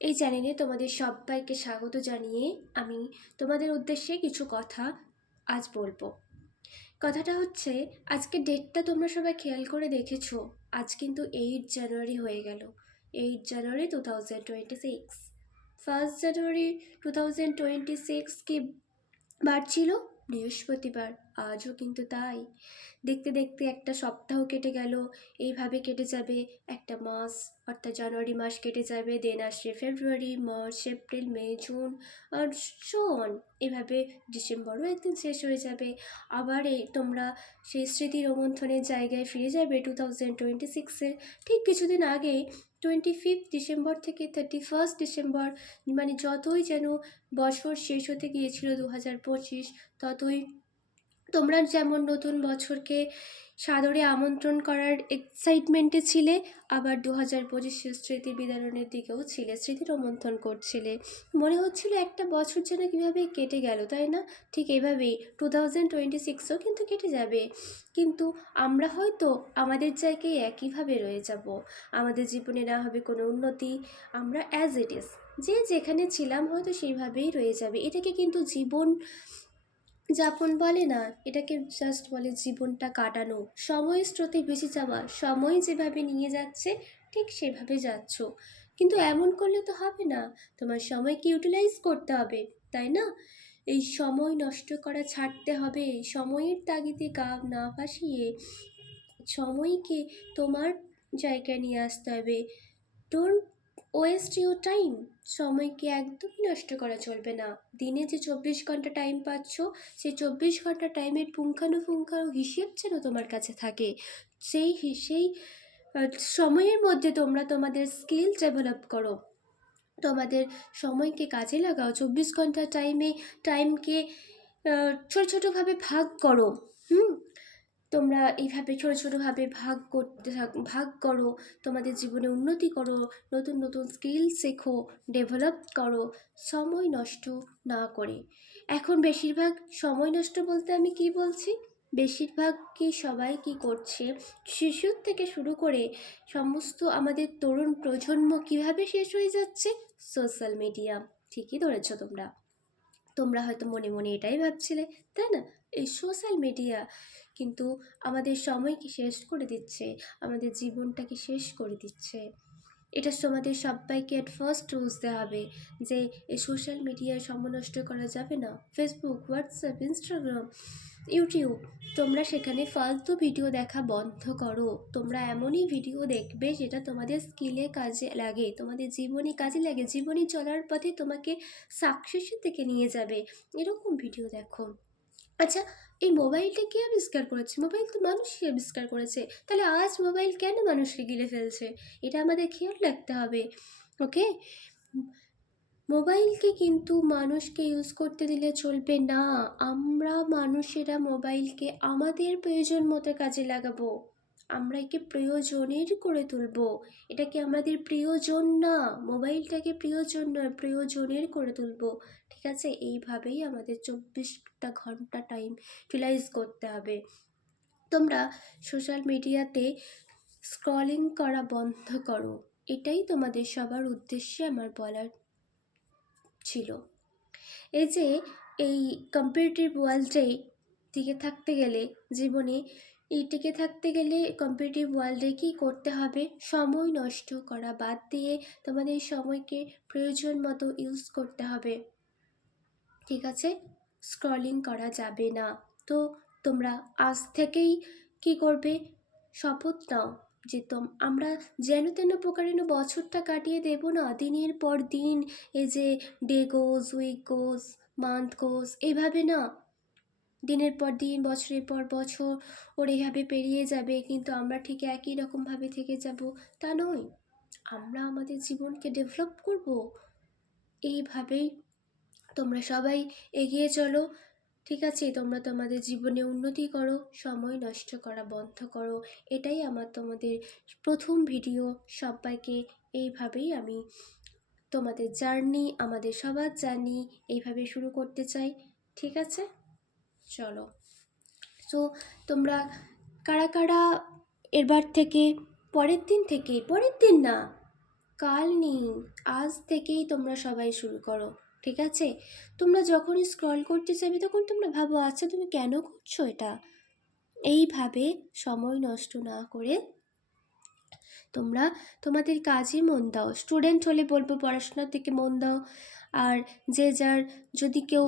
এই চ্যানেলে তোমাদের সবাইকে স্বাগত জানিয়ে আমি তোমাদের উদ্দেশ্যে কিছু কথা আজ বলবো। কথাটা হচ্ছে, আজকে ডেটটা তোমরা সবাই খেয়াল করে দেখেছো, আজ কিন্তু 8 জানুয়ারি হয়ে গেল। 8 জানুয়ারি 2026। 1 জানুয়ারি 2026 কি বার ছিল? বৃহস্পতিবার। আজও কিন্তু তাই। দেখতে দেখতে একটা সপ্তাহ কেটে গেল, এইভাবে কেটে যাবে একটা মাস, অর্থাৎ জানুয়ারি মাস কেটে যাবে, দেন আসছে ফেব্রুয়ারি, মার্চ, এপ্রিল, মে, জুন আর সো অন। এভাবে ডিসেম্বরও একদিন শেষ হয়ে যাবে। আবার এই তোমরা সেই স্মৃতি রোমন্থনের জায়গায় ফিরে যাবে 2026-এ। ঠিক কিছুদিন আগে 25 ডিসেম্বর থেকে 31 ডিসেম্বর, মানে যতই যেন বছর শেষ হতে গিয়েছিল 2025, ততই তোমরা যেমন নতুন বছরকে সাদরে আমন্ত্রণ করার এক্সাইটমেন্টে ছিলে, আবার 2025-এর স্মৃতি বিদারণের দিকেও ছিলে, স্মৃতি রোমন্থন করছিলে। মনে হচ্ছিল একটা বছর যেন কীভাবে কেটে গেল, তাই না? ঠিক এভাবেই 2026ও কিন্তু কেটে যাবে। কিন্তু আমরা হয়তো আমাদের জায়গায় একইভাবে রয়ে যাব। আমাদের জীবনে না হবে কোনো উন্নতি, আমরা অ্যাজ ইট ইজ, যে যেখানে ছিলাম হয়তো সেইভাবেই রয়ে যাবে। এটাকে কিন্তু জীবন যাপন বলে না, এটাকে জাস্ট বলে জীবনটা কাটানো, সময়ের স্রোতে ভেসে যাওয়া। সময় যেভাবে নিয়ে যাচ্ছে ঠিক সেভাবে যাচ্ছ, কিন্তু এমন করলে তো হবে না। তোমার সময়কে ইউটিলাইজ করতে হবে, তাই না? এই সময় নষ্ট করা ছাড়তে হবে। সময়ের তাগিদে গা না ভাসিয়ে সময়কে তোমার জায়গায় নিয়ে আসতে হবে। Don't waste your time. সময়কে একদমই নষ্ট করা চলবে না। দিনে যে 24 ঘন্টা টাইম পাচ্ছ, সেই 24 ঘন্টা টাইমের পুঙ্খানুপুঙ্খানু হিসেব যেন তোমার কাছে থাকে। সেই সময়ের মধ্যে তোমরা তোমাদের স্কিল ডেভেলপ করো, তোমাদের সময়কে কাজে লাগাও। 24 ঘন্টা টাইমকে ছোটো ছোটোভাবে ভাগ করো। তোমরা এইভাবে ছোটো ছোটোভাবে ভাগ করো, তোমাদের জীবনে উন্নতি করো, নতুন নতুন স্কিল শেখো, ডেভেলপ করো, সময় নষ্ট না করে। এখন বেশিরভাগ সময় নষ্ট বলতে আমি কি বলছি? বেশিরভাগ সবাই কি করছে, শিশুর থেকে শুরু করে সমস্ত আমাদের তরুণ প্রজন্ম কিভাবে শেষ হয়ে যাচ্ছে? Social media. ঠিকই ধরেছ তোমরা। তোমরা হয়তো মনে মনে এটাই ভাবছিলে, তাই না? এই সোশ্যাল মিডিয়া কিন্তু আমাদের সময়কে শেষ করে দিচ্ছে, আমাদের জীবনটাকে শেষ করে দিচ্ছে। এটা তোমাদের সবাইকে অ্যাট ফার্স্ট বুঝতে হবে যে এই সোশ্যাল মিডিয়ায় সময় নষ্ট করা যাবে না। ফেসবুক, হোয়াটসঅ্যাপ, ইনস্টাগ্রাম, ইউটিউব, তোমরা সেখানে ফালতু ভিডিও দেখা বন্ধ করো। তোমরা এমনই ভিডিও দেখবে যেটা তোমাদের স্কিলে কাজে লাগে, তোমাদের জীবনে কাজে লাগে, জীবনে চলার পথে তোমাকে সাকসেসের দিকে নিয়ে যাবে, এরকম ভিডিও দেখো। আচ্ছা, এই মোবাইলটা কে আবিষ্কার করেছে? মোবাইল তো মানুষই আবিষ্কার করেছে। তাহলে আজ মোবাইল কেন মানুষকে গিলে ফেলছে? এটা আমাদের খেয়াল রাখতে হবে। ওকে, মোবাইলকে কিন্তু মানুষকে ইউজ করতে দিলে চলবে না। আমরা মানুষেরা মোবাইলকে আমাদের প্রয়োজন মতো কাজে লাগাবো, আমরা একে প্রয়োজনের করে তুলবো। এটাকে আমাদের প্রিয়জন না, মোবাইলটাকে প্রিয়জন নয়, প্রয়োজনের করে তুলবো। ঠিক আছে? এইভাবেই আমাদের 24 ঘন্টা টাইম ইউটিলাইজ করতে হবে। তোমরা সোশ্যাল মিডিয়াতে স্ক্রলিং করা বন্ধ করো, এটাই তোমাদের সবার উদ্দেশ্যে আমার বলার ছিল। এই যে এই কম্পিটিটিভ ওয়ার্ল্ডে টিকে থাকতে গেলে, জীবনে টিকে থাকতে গেলে কম্পিটিটিভ ওয়ার্ল্ডে কী করতে হবে? সময় নষ্ট করা বাদ দিয়ে তোমাদের সময়কে প্রয়োজন মতো ইউজ করতে হবে। ঠিক আছে? স্ক্রলিং করা যাবে না। তো তোমরা আজ থেকেই কি করবে? শপথ নাও যে আমরা যেন তেন প্রকারেণ বছরটা কাটিয়ে দেব না। দিনের পর দিন এই যে ডে গোজ, উইক গোজ, মান্থ গোজ, এইভাবে না, দিনের পর দিন, বছরের পর বছর ওর এইভাবে পেরিয়ে যাবে, কিন্তু আমরা ঠিক একই রকমভাবে থেকে যাব, তা নয়। আমরা আমাদের জীবনকে ডেভেলপ করব। এইভাবেই তোমরা সবাই এগিয়ে চলো। ঠিক আছে? তোমরা তোমাদের জীবনে উন্নতি করো, সময় নষ্ট করা বন্ধ করো। এটাই আমার তোমাদের প্রথম ভিডিও। সবাইকে এইভাবেই আমি তোমাদের জার্নি, আমাদের সবার জার্নি এইভাবে শুরু করতে চাই। ঠিক আছে? চলো। সো তোমরা কারা কারা এবার থেকে, পরের দিন না, কাল নেই, আজ থেকেই তোমরা সবাই শুরু করো, ঠিক আছে? তোমরা যখনই স্ক্রল করতে যাবে তখন তোমরা ভাবো আচ্ছা তুমি কেন করছো এটা। এইভাবে সময় নষ্ট না করে তোমরা তোমাদের কাজে মন দাও। স্টুডেন্ট হলে বলবো পড়াশোনার দিকে মন দাও। আর যে যার, যদি কেউ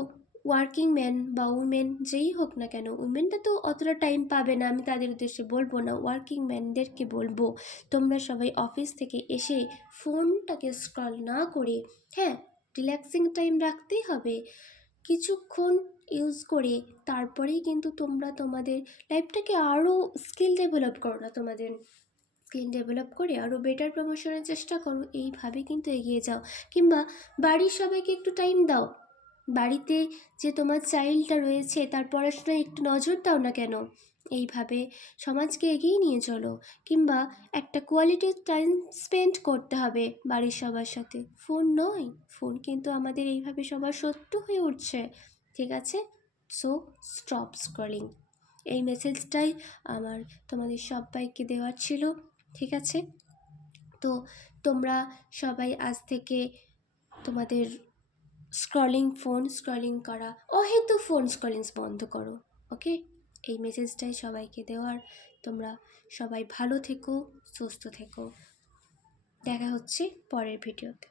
ওয়ার্কিং ম্যান বা উমেন যেই হোক না কেন, উমেনটা তো অতটা টাইম পাবে না, আমি তাদের উদ্দেশ্যে বলবো না, ওয়ার্কিং ম্যানদেরকে বলবো তোমরা সবাই অফিস থেকে এসে ফোনটাকে স্ক্রল না করে, হ্যাঁ রিল্যাক্সিং টাইম রাখতেই হবে, কিছুক্ষণ ইউজ করে তারপরেই কিন্তু তোমরা তোমাদের লাইফটাকে আরও স্কিল ডেভেলপ করো না, তোমাদের স্কিল ডেভেলপ করে আরও বেটার প্রমোশনের চেষ্টা করো। এইভাবে কিন্তু এগিয়ে যাও। কিংবা বাড়ির সবাইকে একটু টাইম দাও, বাড়িতে যে তোমার চাইল্ডটা রয়েছে তার পড়াশোনায় একটু নজর দাও না কেন। এইভাবে সমাজকে এগিয়ে নিয়ে চলো। কিংবা একটা কোয়ালিটি টাইম স্পেন্ড করতে হবে বাড়ির সবার সাথে, ফোন নয়। ফোন কিন্তু আমাদের এইভাবে সবার শত্রু হয়ে উঠছে, ঠিক আছে? সো স্টপ স্ক্রলিং, এই মেসেজটাই আমার তোমাদের সবাইকে দেওয়ার ছিল, ঠিক আছে? তো তোমরা সবাই আজ থেকে তোমাদের ফোন স্ক্রলিং করা, অহেতু ফোন স্ক্রলিং বন্ধ করো, ওকে? এই মেসেজটাই সবাইকে দেওয়ার। তোমরা সবাই ভালো থেকো, সুস্থ থেকো। দেখা হচ্ছে পরের ভিডিওতে।